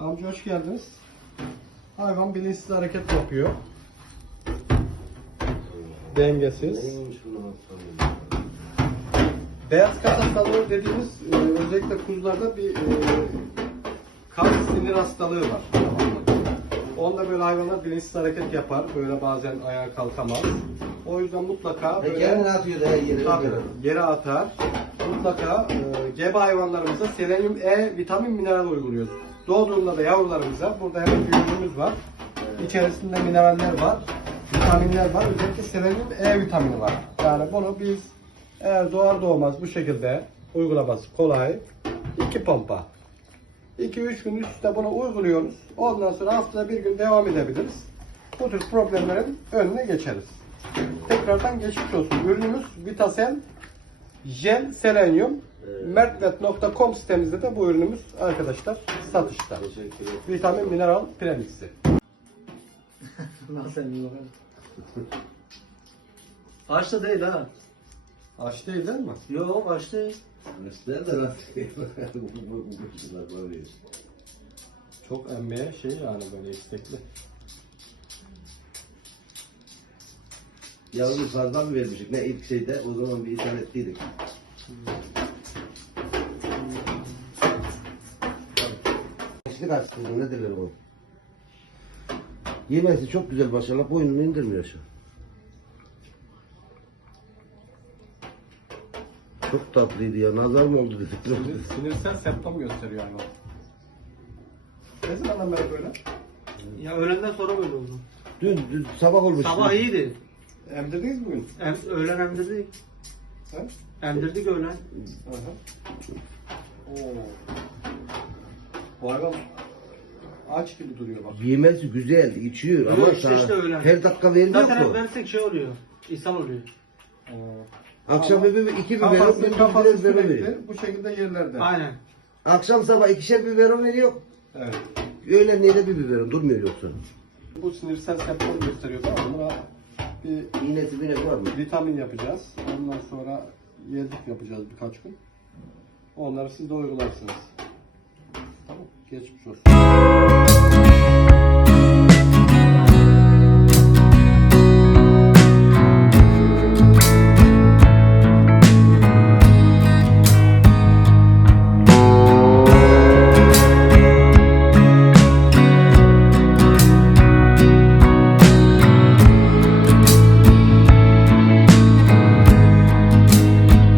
Amca hoş geldiniz. Hayvan bilinçsiz hareket yapıyor. Dengesiz. Beyaz kas hastalığı dediğimiz e, özellikle kuzularda bir e, kan sinir hastalığı var. Onda böyle hayvanlar bilinçsiz hareket yapar. Böyle bazen ayağa kalkamaz. O yüzden mutlaka E böyle kendini atıyor da her yere. Tabii, yere atar. Mutlaka e, gebe hayvanlarımıza selenyum E vitamin mineral uyguluyoruz. Doğduğunda da yavrularımıza burada hemen bir ürünümüz var. İçerisinde mineraller var, vitaminler var. Özellikle selenyum E vitamini var. Yani bunu biz eğer doğar doğmaz bu şekilde uygulaması kolay. iki pompa. 2-3 gün üst üste bunu uyguluyoruz. Ondan sonra haftada bir gün devam edebiliriz. Bu tür problemlerin önüne geçeriz. Tekrardan geçmiş olsun. Ürünümüz Vitasel Jel Selenyum. Mertvet.com sitemizde de bu ürünümüz arkadaşlar satışta. Vitamin mineral premixi. Nasıl emin? Başta değil ha. Aç değil değil mi? Yo başta değil. Nerede? Bu bu şey yani böyle istekli. Yavru fazla mı vermişik? Ne ilk şeyde o zaman bir ithal ettiydik. Açlık açtırdı ne derler o? Yemesi çok güzel maşallah boynunu indirmiyor şu. Çok tatlıydı ya. Nazar mı oldu dedik. Sinir, sinirsel septom gösteriyor hayvan. Ne zamandan beri böyle? Ya öğlenden sonra böyle oldu. Dün, dün sabah olmuş. Sabah iyiydi. Emdirdiniz mi bugün? Em, öğlen emdirdik. He? Emdirdik öğlen. Hı hı. Oo. Hayvan aç gibi duruyor bak. Yemesi güzel, içiyor Yok, ama işte- sana işte öyle. her dakika vermiyor Zaten mu? versek şey oluyor. İshal oluyor. Oo. Akşam Ama bir iki biberon, Kafası, bir kafası biberon veriyor. sürekli bu şekilde yerlerde. Aynen. Akşam sabah ikişer biberon veriyor. Evet. Öğlen yine bir biberon durmuyor yoksa. Bu sinirsel septom gösteriyor tamam mı? Bir İğnesi binek var mı? vitamin yapacağız. Ondan sonra yedik yapacağız birkaç gün. Onları siz de uygularsınız. Tamam. Geçmiş olsun.